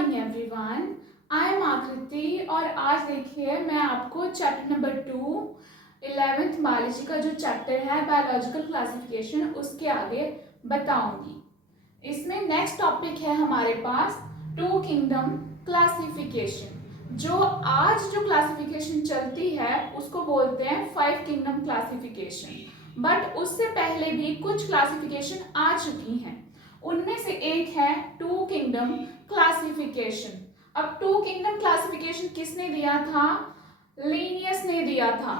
Morning everyone, I am आकृति और आज देखिए मैं आपको चैप्टर नंबर 11th बायोलॉजी का जो चैप्टर है बायोलॉजिकल क्लासिफिकेशन उसके आगे बताऊंगी। इसमें नेक्स्ट टॉपिक है हमारे पास टू किंगडम क्लासिफिकेशन। जो आज जो क्लासिफिकेशन चलती है उसको बोलते हैं 5 किंगडम क्लासिफिकेशन, बट उससे पहले भी कुछ क्लासिफिकेशन आ चुकी हैं। उनमें से एक है टू किंगडम क्लासिफिकेशन। अब टू किंगडम क्लासिफिकेशन किसने दिया था? लिनियस ने दिया था।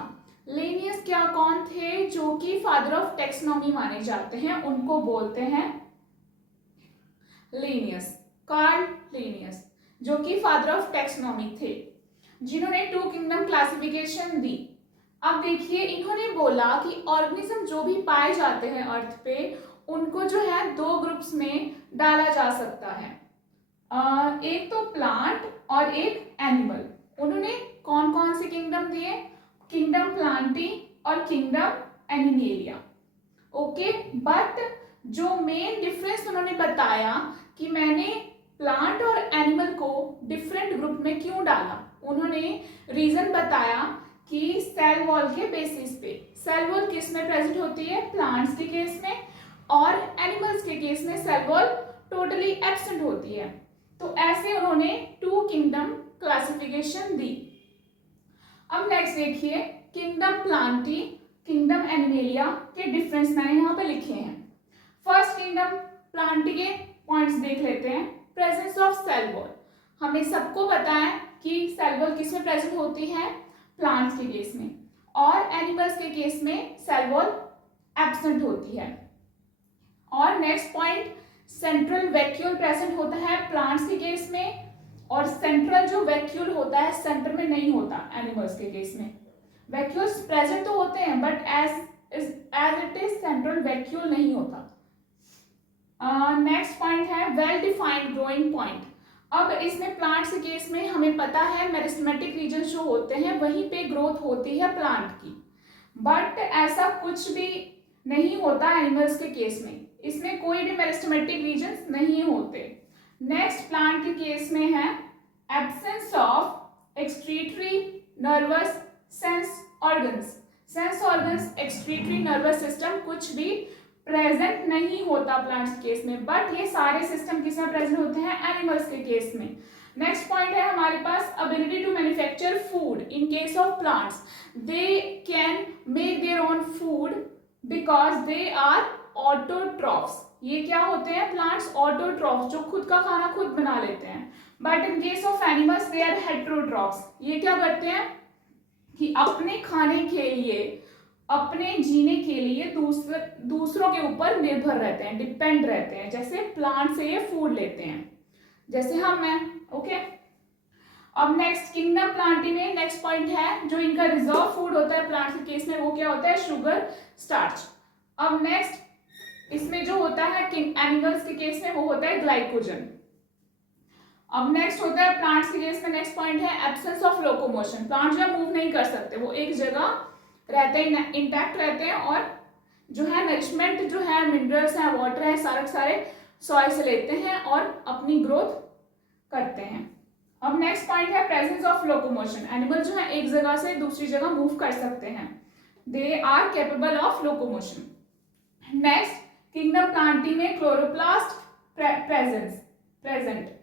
लिनियस क्या कौन थे? जो कि फादर ऑफ टेक्सोनॉमी माने जाते हैं, उनको बोलते हैं लिनियस, कार्ल लिनियस, जो कि फादर ऑफ टेक्सोनॉमी थे, जिन्होंने टू किंगडम क्लासिफिकेशन दी। अब देखिए इन्होंने बोला कि ऑर्गेनिज्म जो भी पाए जाते हैं अर्थ पे उनको जो है दो ग्रुप्स में डाला जा सकता है, एक तो प्लांट और एक एनिमल। उन्होंने कौन कौन से किंगडम दिए? किंगडम प्लांटी और किंगडम एनिमेलिया। ओके, बट जो मेन डिफरेंस उन्होंने बताया कि मैंने प्लांट और एनिमल को डिफरेंट ग्रुप में क्यों डाला, उन्होंने रीजन बताया कि सेल वॉल के बेसिस पे। सेल वॉल किस में प्रेजेंट होती है? प्लांट्स के केस में, और एनिमल्स के केस में सेल वॉल टोटली एब्सेंट होती है। तो ऐसे उन्होंने टू किंगडम क्लासिफिकेशन दी। अब नेक्स्ट देखिए किंगडम प्लांटी, किंगडम एनिमेलिया के डिफरेंस मैंने यहाँ पे लिखे हैं। फर्स्ट किंगडम प्लांटी के पॉइंट्स देख लेते हैं। प्रेजेंस ऑफ सेल वॉल, हमें सबको पता है कि सेल वॉल किस में प्रेजेंट होती है? प्लांट्स के केस में, और एनिमल्स के केस में सेल वॉल एब्सेंट होती है। और next point, central vacuole present होता है प्लांट्स के केस में, और सेंट्रल जो वैक्यूल होता है सेंटर में नहीं होता एनिमल्स के केस में। वैक्यूल्स प्रेजेंट तो होते हैं but as it is central vacuole नहीं होता। नेक्स्ट पॉइंट है वेल डिफाइंड ग्रोइंग पॉइंट। अब इसमें प्लांट्स के केस में हमें पता है मेरिस्टेमेटिक रीजन जो होते हैं वहीं पे ग्रोथ होती है प्लांट की, बट ऐसा कुछ भी नहीं होता एनिमल्स के केस में। इसमें कोई भी मेरिस्टेमेटिक रीजन नहीं होते। नेक्स्ट प्लांट के केस में है absence of excretory nervous sense organs. Sense organs, excretory nervous system कुछ भी प्रेजेंट नहीं होता प्लांट्स के केस में, बट ये सारे सिस्टम किस में प्रेजेंट होते हैं? एनिमल्स के केस में। नेक्स्ट पॉइंट है हमारे पास ability to manufacture food in case of plants. They can make their own food because they are autotrophs. ये क्या होते हैं? प्लांट्स ऑटोट्रॉफ्स, जो खुद का खाना खुद बना लेते हैं। But in case of animals they are heterotrophs. ये क्या करते हैं कि अपने खाने के लिए, अपने जीने के लिए दूसरों के ऊपर निर्भर रहते हैं, डिपेंड रहते हैं। जैसे प्लांट से ये फूड लेते हैं, जैसे हम हैं। ओके, अब नेक्स्ट किंगडम प्लांटी में नेक्स्ट पॉइंट है जो इनका रिजर्व फूड होता है प्लांट के केस में, वो क्या होता है? Sugar, starch. अब नेक्स्ट इसमें जो होता है एनिमल्स के केस में वो होता है ग्लाइकोजन। अब नेक्स्ट होता है प्लांट्स के केस में नेक्स्ट पॉइंट है एब्सेंस ऑफ लोकोमोशन। प्लांट जो मूव नहीं कर सकते, वो एक जगह रहते हैं, इंटैक्ट रहते हैं, और जो है नरिशमेंट जो है, मिनरल्स हैं, वाटर है, सारे सॉइल से लेते हैं और अपनी ग्रोथ करते हैं। अब नेक्स्ट पॉइंट है प्रेजेंस ऑफ लोकोमोशन। एनिमल जो है एक जगह से दूसरी जगह मूव कर सकते हैं, they are capable of locomotion. Next kingdom plantae में क्लोरोप्लास्ट प्रेजेंट।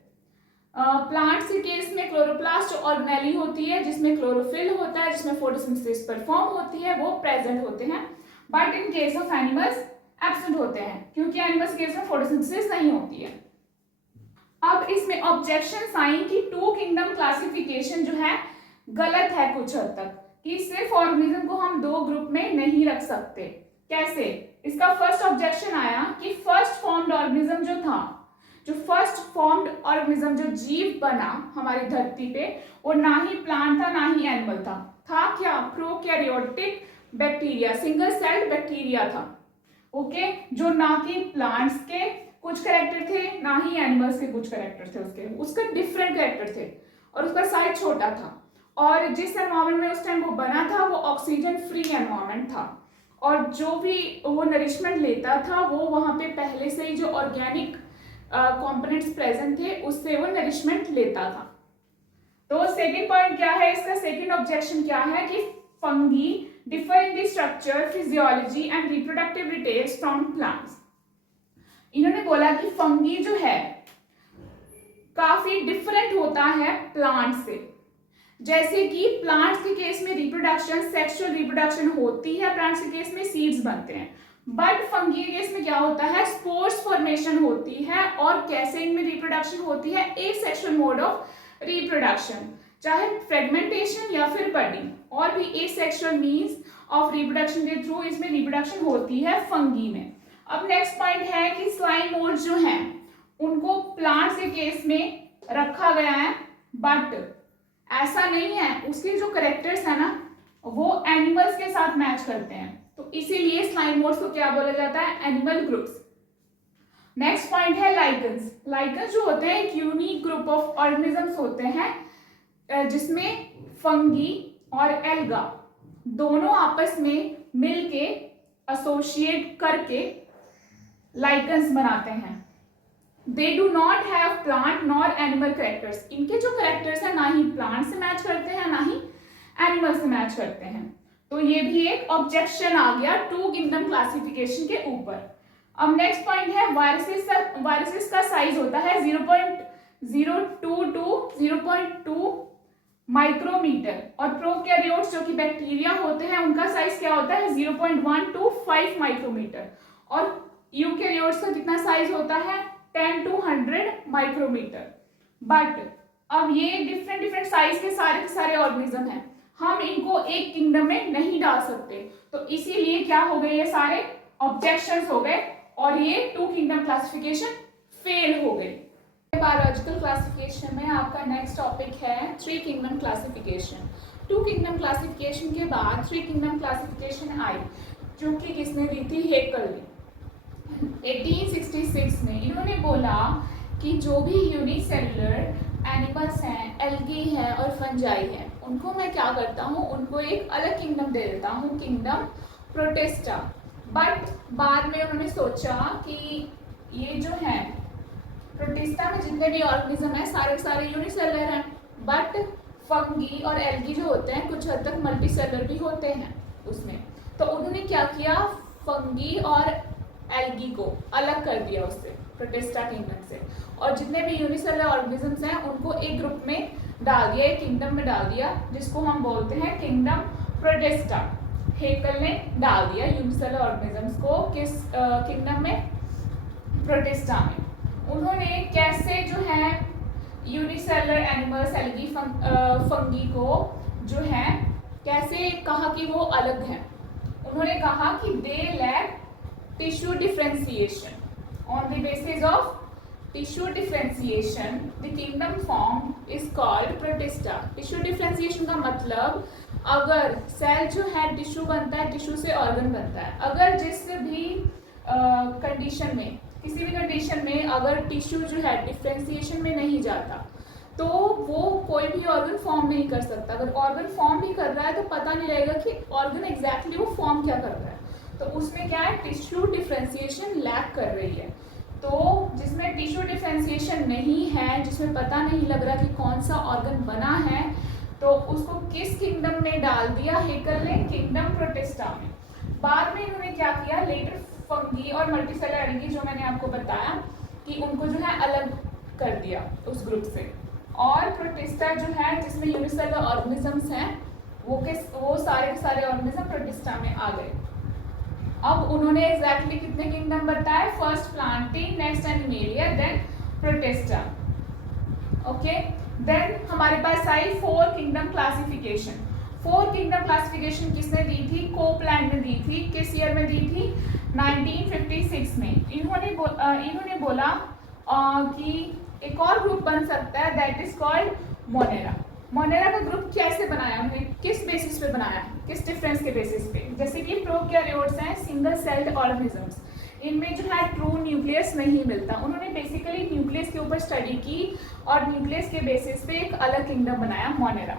प्लांट्स के केस में क्लोरोप्लास्ट जो ऑर्गेनेली होती है, जिसमें क्लोरोफिल होता है, जिसमें फोटोसिंथेसिस परफॉर्म होती है, वो प्रेजेंट होते हैं। But in case of animals absent होते हैं, क्योंकि एनिमल्स के केस में फोटोसिंथेसिस नहीं होती है। अब इसमें ऑब्जेक्शंस आई कि टू किंगडम क्लासिफिकेशन जो है गलत है कुछ हद तक, कि सिर्फ ऑर्गेनिज्म को हम दो ग्रुप में नहीं रख सकते। कैसे? इसका फर्स्ट ऑब्जेक्शन आया कि फर्स्ट फॉर्म्ड ऑर्गेनिज्म जो था, जो फर्स्ट फॉर्म्ड ऑर्गेनिज्म जो जीव बना हमारी धरती पे, वो ना ही प्लांट था ना ही एनिमल था क्या? Prokaryotic bacteria, single celled bacteria था। ओके, जो ना कि प्लांट्स के कुछ कैरेक्टर थे ना ही एनिमल्स के कुछ कैरेक्टर थे, उसके डिफरेंट कैरेक्टर थे, और उसका साइज छोटा था, और जिस एनवायरमेंट में उस टाइम वो बना था वो ऑक्सीजन फ्री एनवायरमेंट था, और जो भी वो नरिशमेंट लेता था वो वहाँ पे पहले से ही जो ऑर्गेनिक कंपोनेंट्स प्रेजेंट थे उससे वो नरिशमेंट लेता था। तो सेकंड पॉइंट क्या है इसका, सेकंड ऑब्जेक्शन क्या है कि fungi differ in the structure, physiology and reproductive details from plants. इन्होंने बोला कि फंगी जो है काफी डिफरेंट होता है प्लांट से। जैसे कि प्लांट्स के केस में रिप्रोडक्शन, सेक्सुअल रिप्रोडक्शन होती है, प्लांट्स के केस में सीड्स बनते हैं, बट फंगी के केस में क्या होता है, स्पोर्स फॉर्मेशन होती है। और कैसे इनमें रिप्रोडक्शन होती है, एसेक्सुअल मोड ऑफ रिप्रोडक्शन, चाहे फ्रेगमेंटेशन या फिर बडिंग, और भी एसेक्सुअल मीन्स ऑफ रिप्रोडक्शन के थ्रू इसमें रिप्रोडक्शन होती है फंगी में। अब नेक्स्ट पॉइंट है कि स्लाइम मोल्ड जो हैं उनको प्लांट्स के केस में रखा गया है, बट ऐसा नहीं है, उसके जो करेक्टर्स है ना वो एनिमल्स के साथ मैच करते हैं, तो इसीलिए स्लाइम मोल्ड्स को क्या बोला जाता है, एनिमल ग्रुप्स। नेक्स्ट पॉइंट है लाइकन्स। लाइकन्स जो होते हैं एक यूनिक ग्रुप ऑफ ऑर्गेनिजम्स होते हैं जिसमें फंगी और एल्गा दोनों आपस में मिलके एसोसिएट करके लाइकन्स बनाते हैं। They do not have plant nor animal characters. इनके जो करेक्टर्स हैं ना ही प्लांट से मैच करते हैं ना ही एनिमल से मैच करते हैं। तो ये भी एक ऑब्जेक्शन आ गया टू किंगडम क्लासिफिकेशन के ऊपर। अब नेक्स्ट पॉइंट है वायरसेस। वायरसेस का साइज होता है 0.02 टू 0.2 माइक्रोमीटर, और प्रोकैरियोट्स जो कि बैक्टीरिया होते हैं उनका साइज क्या होता है 0.1 टू 5 माइक्रोमीटर, और यूकैरियोट्स का कितना साइज होता है 10 to 100 माइक्रोमीटर। बट अब ये डिफरेंट साइज के सारे ऑर्गेनिज्म हैं, हम इनको एक किंगडम में नहीं डाल सकते, तो इसीलिए क्या हो गए, ये सारे ऑब्जेक्शंस हो गए और ये टू किंगडम क्लासिफिकेशन फेल हो गई। बायोलॉजिकल क्लासिफिकेशन में आपका नेक्स्ट टॉपिक है three kingdom classification. Two kingdom classification के बाद थ्री किंगडम क्लासिफिकेशन आई, जो कि किसने दी थी, हेकल ने 1866 में। इन्होंने बोला कि जो भी यूनिसेलुलर एनिमल्स हैं, एल्गी हैं और फंजाई हैं, उनको मैं क्या करता हूँ, उनको एक अलग किंगडम दे देता हूँ, किंगडम प्रोटिस्टा। बट बाद में उन्होंने सोचा कि ये जो है प्रोटिस्टा में जितने भी ऑर्गेनिज्म हैं सारे यूनिसेलुलर हैं, बट फंगी और एल्गी जो होते हैं कुछ हद तक मल्टीसेलुलर भी होते हैं उसमें। तो उन्होंने क्या किया, फंगी और एल्गी को अलग कर दिया उससे, प्रोटिस्टा किंगडम से, और जितने भी यूनिसेलुलर ऑर्गेनिजम्स हैं उनको एक ग्रुप में डाल दिया, एक किंगडम में डाल दिया, जिसको हम बोलते हैं किंगडम प्रोटिस्टा। हेकल ने डाल दिया यूनिसेलुलर ऑर्गेनिजम्स को किस किंगडम में, प्रोटिस्टा में। उन्होंने कैसे जो है यूनिसेलुलर एनिमल्स, एल्गी, फंगी को जो है कैसे कहा कि वो अलग हैं। उन्होंने कहा कि they lack tissue differentiation. On the basis of tissue differentiation, the kingdom form is called protista. Tissue differentiation का मतलब अगर सेल जो है टिश्यू बनता है, टिश्यू से ऑर्गन बनता है, अगर जिस भी कंडीशन में, किसी भी कंडीशन में अगर टिश्यू जो है डिफ्रेंसिएशन में नहीं जाता तो वो कोई भी ऑर्गन फॉर्म नहीं कर सकता। अगर ऑर्गन फॉर्म भी कर रहा है तो पता नहीं लगेगा कि ऑर्गन एग्जैक्टली वो फॉर्म क्या कर रहा है। तो उसमें क्या है, टिश्यू डिफ्रेंसिएशन लैक कर रही है। तो जिसमें टिश्यू डिफ्रेंसिएशन नहीं है, जिसमें पता नहीं लग रहा कि कौन सा ऑर्गन बना है, तो उसको किस किंगडम में डाल दिया, हेकल ने किंगडम प्रोटिस्टा में। बाद में इन्होंने क्या किया, लेटर फंगी और मल्टीसेलुलर एल्गी जो मैंने आपको बताया कि उनको जो है अलग कर दिया उस ग्रुप से, और प्रोटिस्टा जो है जिसमें यूनिसेलुलर ऑर्गेनिजम्स हैं वो सारे के सारे ऑर्गेनिज्म प्रोटिस्टा में आ गए। अब उन्होंने एग्जैक्टली कितने किंगडम बताए, first planting, next animalia, then protista. Okay, then हमारे पास I four kingdom classification. Four kingdom classification किसने दी थी, कोपलैंड ने दी थी। किस ईयर में दी थी, 1956 में। इन्होंने बोला कि एक और ग्रुप बन सकता है, that is called Monera. Monera का ग्रुप कैसे बनाया उन्होंने, किस बेसिस पे बनाया, किस डिफरेंस के बेसिस पे, जैसे कि प्रोकैरियोट्स हैं सिंगल सेल्ड ऑर्गेनिजम्स, इनमें जो है ट्रू न्यूक्लियस नहीं मिलता। उन्होंने बेसिकली न्यूक्लियस के ऊपर स्टडी की और न्यूक्लियस के बेसिस पे एक अलग किंगडम बनाया, मोनेरा।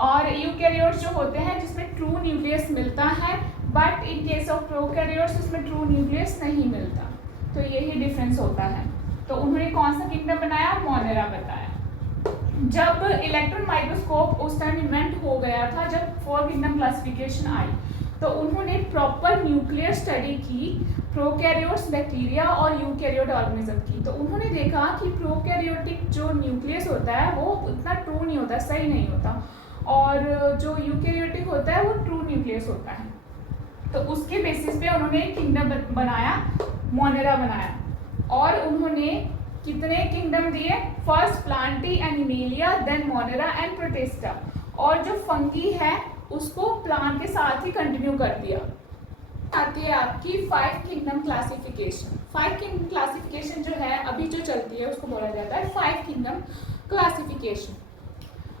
और यूकैरियोट्स जो होते हैं जिसमें ट्रू न्यूक्लियस मिलता है, but in case of prokaryotes उसमें ट्रू न्यूक्लियस नहीं मिलता। तो यही डिफरेंस होता है। तो उन्होंने कौन सा किंगडम बनाया? मोनेरा बताया। जब इलेक्ट्रॉन माइक्रोस्कोप उस टाइम इन्वेंट हो गया था, जब 4 किंगडम क्लासिफिकेशन आई, तो उन्होंने प्रॉपर न्यूक्लियर स्टडी की प्रोकैरियोट्स बैक्टीरिया और यूकैरियोट ऑर्गेनिज्म की। तो उन्होंने देखा कि प्रोकैरियोटिक जो न्यूक्लियस होता है वो उतना ट्रू नहीं होता, सही नहीं होता, और जो यूकैरियोटिक होता है वो ट्रू न्यूक्लियस होता है। तो उसके बेसिस पे उन्होंने किंगडम बनाया, मोनेरा बनाया। और उन्होंने कितने किंगडम दिए? First plantae, animalia, then monera and protista. और जो फंगी है उसको प्लांट के साथ ही कंटिन्यू कर दिया। आती है आपकी 5 किंगडम क्लासिफिकेशन। 5 किंगडम क्लासिफिकेशन जो है अभी जो चलती है उसको बोला जाता है 5 किंगडम क्लासिफिकेशन।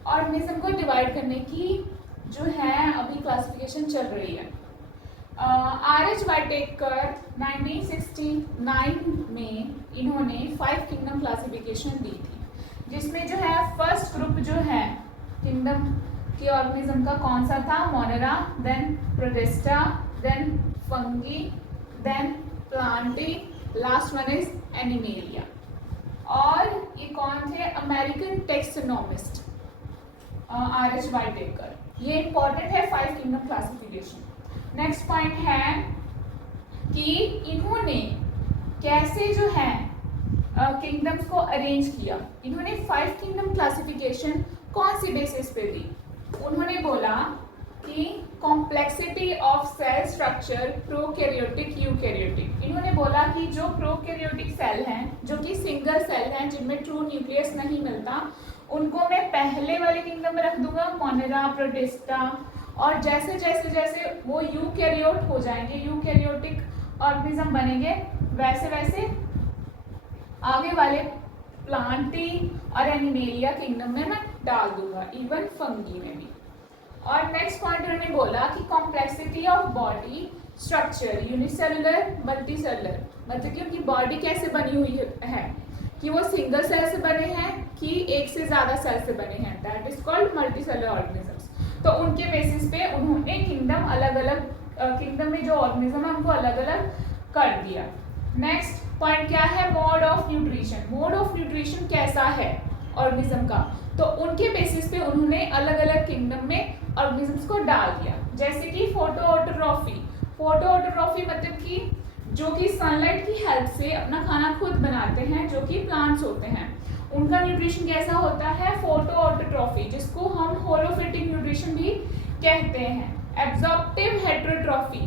ऑर्गेनिज्म को डिवाइड करने की जो है अभी क्लासिफिकेशन चल रही है। R.H. वाइटेकर 1969 में इन्होंने 5 किंगडम क्लासिफिकेशन दी थी, जिसमें जो है फर्स्ट ग्रुप जो है किंगडम के ऑर्गेनिज्म का कौन सा था? Monera, then protista, then fungi, then plantae, last one is animalia. और ये कौन थे? American taxonomist R.H. वाइटेकर। ये इंपॉर्टेंट है 5 किंगडम क्लासिफिकेशन। नेक्स्ट पॉइंट है कि इन्होंने कैसे जो है किंगडम्स को अरेंज किया। इन्होंने 5 किंगडम क्लासिफिकेशन कौन सी बेसिस पे दी? उन्होंने बोला कि complexity of cell structure, prokaryotic, eukaryotic. इन्होंने बोला कि जो प्रोकैरियोटिक सेल हैं, जो कि सिंगल सेल हैं, जिनमें ट्रू न्यूक्लियस नहीं मिलता, उनको मैं पहले वाले किंगडम में रख दूंगा, मोनेरा, प्रोटिस्टा। और जैसे जैसे जैसे वो यूकैरियोट हो जाएंगे, यूकैरियोटिक ऑर्गेनिज्म बनेंगे, वैसे वैसे आगे वाले प्लांटी और एनिमेलिया किंगडम में मैं डाल दूंगा, इवन फंगी में भी। और नेक्स्ट पॉइंट उन्होंने बोला कि complexity of body structure, unicellular, multicellular, मतलब कि उनकी बॉडी कैसे बनी हुई है, कि वो सिंगल सेल से बने हैं कि एक से ज़्यादा सेल से बने हैं, that is called multicellular organisms. तो उनके बेसिस पे उन्होंने किंगडम अलग अलग, किंगडम में जो ऑर्गेनिज्म है उनको अलग अलग कर दिया। नेक्स्ट पॉइंट क्या है? Mode of nutrition. Mode of nutrition कैसा है ऑर्गेनिज्म का, तो उनके बेसिस पे उन्होंने अलग अलग किंगडम में ऑर्गेनिजम्स को डाल दिया। जैसे कि फोटोऑटोट्रॉफी। फोटोऑटोट्रॉफी मतलब कि जो कि सनलाइट की हेल्प से अपना खाना खुद बनाते हैं, जो कि प्लांट्स होते हैं, उनका न्यूट्रिशन कैसा होता है? फोटोऑटोट्रॉफी, जिसको हम होलोफिटिक न्यूट्रिशन भी कहते हैं। एब्जॉर्प्टिव हेटेरोट्रॉफी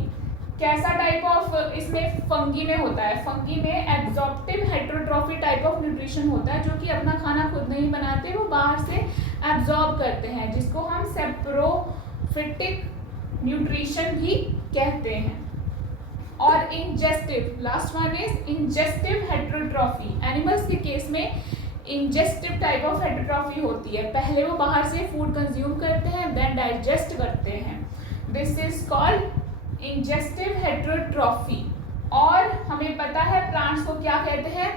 कैसा टाइप ऑफ इसमें फंगी में होता है? फंगी में एब्जॉर्प्टिव हेटेरोट्रॉफी टाइप ऑफ न्यूट्रिशन होता है, जो कि अपना खाना खुद नहीं बनाते, वो बाहर से एब्जॉर्ब करते हैं, जिसको हम सेप्रोफिटिक न्यूट्रिशन भी कहते हैं। और ingestive, last one is ingestive हेटेरोट्रॉफी। Animals के केस में इंजेस्टिव टाइप ऑफ हेटेरोट्रॉफी होती है, पहले वो बाहर से फूड कंज्यूम करते हैं, देन डाइजेस्ट करते हैं, दिस इज कॉल्ड इंजेस्टिव हेटेरोट्रॉफी। और हमें पता है प्लांट्स को क्या कहते हैं?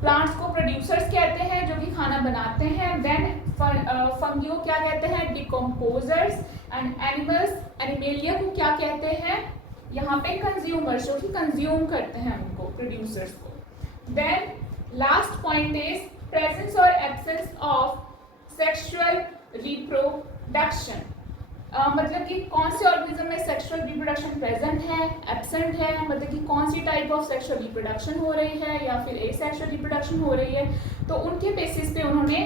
प्लांट्स को प्रोड्यूसर्स कहते हैं, जो कि खाना बनाते हैं। देन फंगी को क्या कहते हैं? डिकम्पोजर्स। एंड एनिमल्स, एनिमेलिया को क्या कहते हैं? यहाँ पे कंज्यूमर्स, जो कि कंज्यूम करते हैं उनको, प्रोड्यूसर्स को। Then last point is presence और एब्सेंस ऑफ सेक्सुअल रिप्रोडक्शन। मतलब कि कौन से ऑर्गेनिज्म में सेक्सुअल रिप्रोडक्शन प्रेजेंट है, एब्सेंट है, मतलब कि कौन सी टाइप ऑफ सेक्सुअल रिप्रोडक्शन हो रही है या फिर एसेक्सुअल रिप्रोडक्शन हो रही है। तो उनके बेसिस पे उन्होंने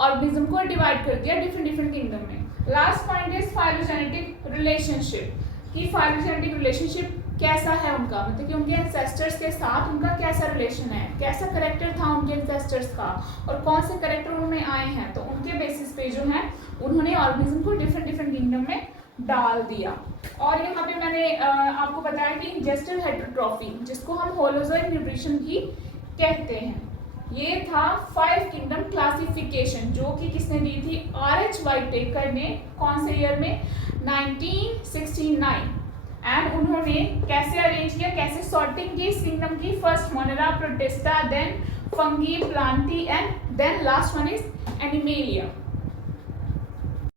ऑर्गेनिज्म को डिवाइड कर दिया डिफरेंट डिफरेंट किंगडम में। Last point is phylogenetic relationship, कि फाइलोजेनेटिक रिलेशनशिप कैसा है उनका, मतलब कि उनके एंसेस्टर्स के साथ उनका कैसा रिलेशन है, कैसा करेक्टर था उनके एंसेस्टर्स का, और कौन से करेक्टर उनमें आए हैं। तो उनके बेसिस पे जो है उन्होंने ऑर्गेनिज्म को डिफरेंट डिफरेंट किंगडम में डाल दिया। और यहाँ पे मैंने आपको बताया कि इंजेस्टिव हेटेरोट्रॉफी, जिसको हम होलोजोइक न्यूट्रिशन भी कहते हैं। ये था 5 किंगडम क्लासिफिकेशन, जो कि किसने दी थी? R.H. वाइटेकर ने। कौन से ईयर में? 1969। एंड उन्होंने कैसे अरेंज किया, कैसे सॉर्टिंग की इस किंगडम की? First monera, protista, then fungi, plantae and then last one is animalia.